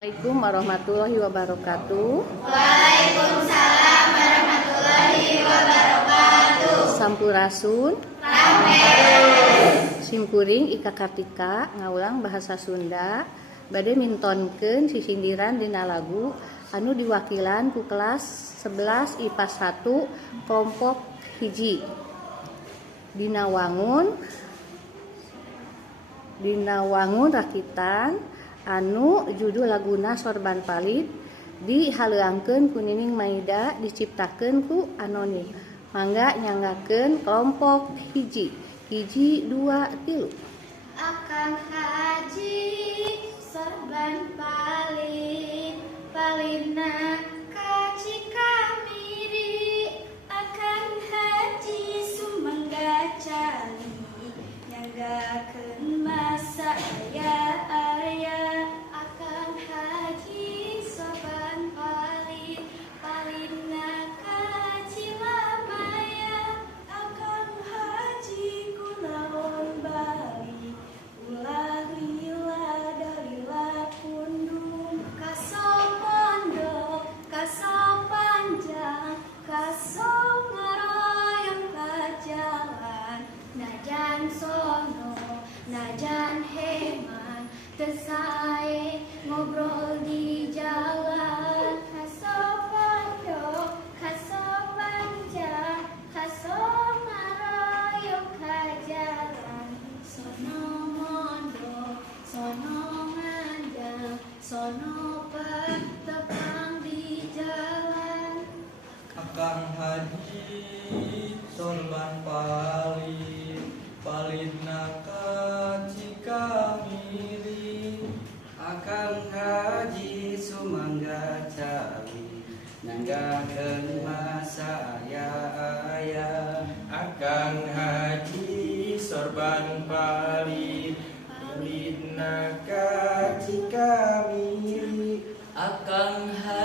Assalamualaikum warahmatullahi wabarakatuh. Waalaikumsalam warahmatullahi wabarakatuh. Sampurasun. Sampurasun. Simkuring Ika Kartika ngaulang bahasa Sunda bade mintonkeun sisindiran dina lagu anu diwakilan ku kelas 11 IPA 1 kelompok hiji. Dina wangun rakitan anu judul laguna Sorban Palit dihaleuangkeun ku Nining Maida diciptakeun ku Anonim. Mangga nyanggakeun kelompok hiji 2 3. Akang haji sorban palit palina kaci kamiri. Akang haji sumangga cali nyanggakeun masa aya. Akang haji sorban palit palina kaci lamaya. Akang haji kunaon bali ulah lila dalila pundung kaso pondok kaso panjang kaso ngaroyong ka jalan najan sono najan heman teu sae ngobrol di jalan kaso pondok kaso panjang kaso ngaroyong ka jalan sono mondok sono ngandang sono patepang di jalan. Akang haji sorban palit palidna kaci kamiri. Akang haji sumangga cali nyanggakeun masa aya. Akang haji sorban palit palidna kaci kamiri. Akang haji